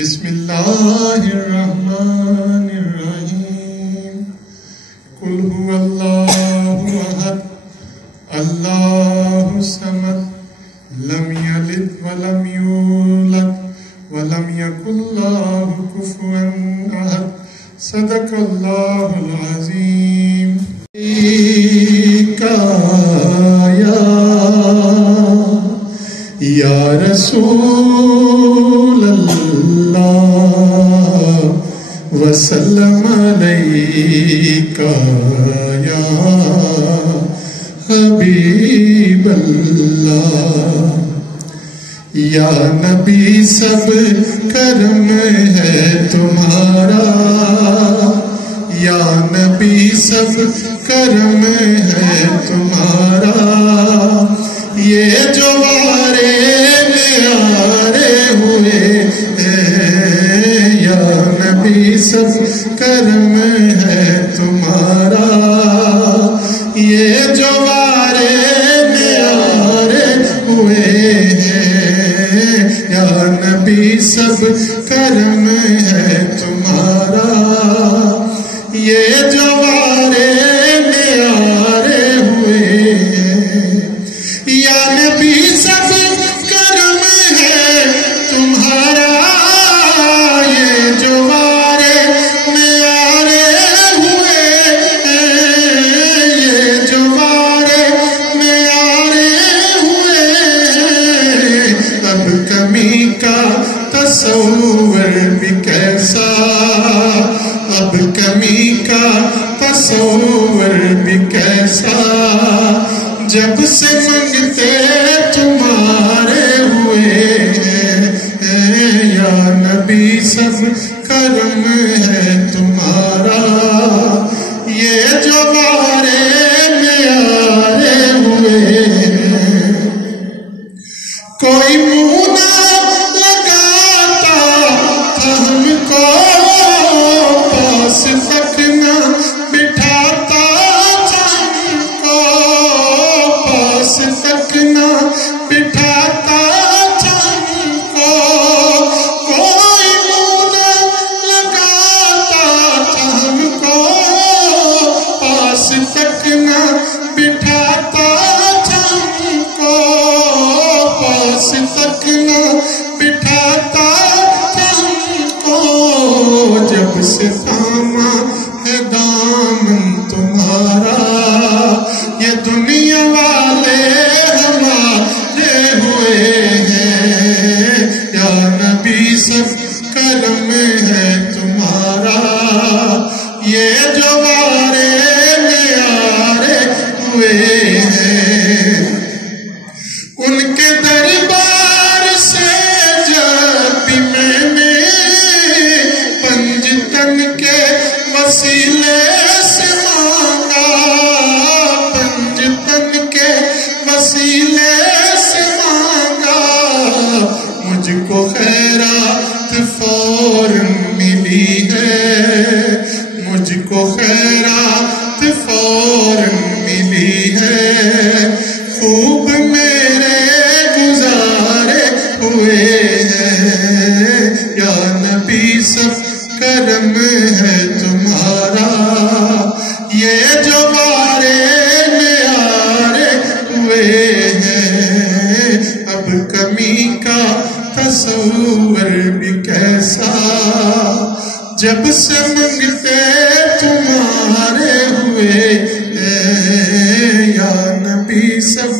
بسم اللہ الرحمن الرحیم قل هو اللہ احد اللہ الصمد لم یلد ولم یولد ولم یکن له کفوا احد صدق اللہ العظیم یا رسول اللہ وسلم علیکہ یا حبیب اللہ یا نبی سب کرم ہے تمہارا یا نبی سب کرم ہے تمہارا یہ جو وارے میں آرے ہوئے ہیں یا نبی سب کرم ہے تمہارا یہ جو وارے میں آرے ہوئے ہیں یا نبی سب کرم ہے تمہارا یہ جو وارے میں آرے ہوئے ہیں یا نبی سب کرم ہے تمہارا یہ جو وارے میں آرے ہوئے ہیں یہ جو وارے میں آرے ہوئے ہیں اب کمی کا تصور بھی کیسا اب کمی کا تصور بھی کیسا جب سے منگتے تمہارے ہوئے ہیں یا نبی سب کرم ہے تمہارا یہ جو وارے میں آرے ہوئے ہیں کوئی منہ نہ لگاتا تھا ہم کو پاس تک نہ بٹھاتا تھا ہم کو پاس تک نہ بٹھاتا تھا ہم کو کوئی منہ نہ لگاتا تھا ہم کو پاس تک نہ بٹھاتا تھا ہم کو پاس تک نہ بٹھاتا تھا ہم کو جب سے تھاما ہے دامن تمہارا یہ دنیا والے ہمارے ہوئے ہیں یا نبی سب کرم ہے تمہارا یہ جو وارے میں آرے ہوئے ہیں ان کے دربار سے جب بھی میں نے پنجتن کے وسیلے سے مانگا پنجتن کے وسیلے سے مانگا مجھ کو خیرات فوراً ملی ہے مجھ کو خیرات فوراً ملی ہے خوب میرے گزارے ہوئے ہیں یا نبی سب کرم ہے تمہارا یہ جو وارے میں آرے ہوئے ہیں اب کمی کا تصور بھی کیسا جب سے منگتے تمہارے ہوئے ہیں یا نبی سب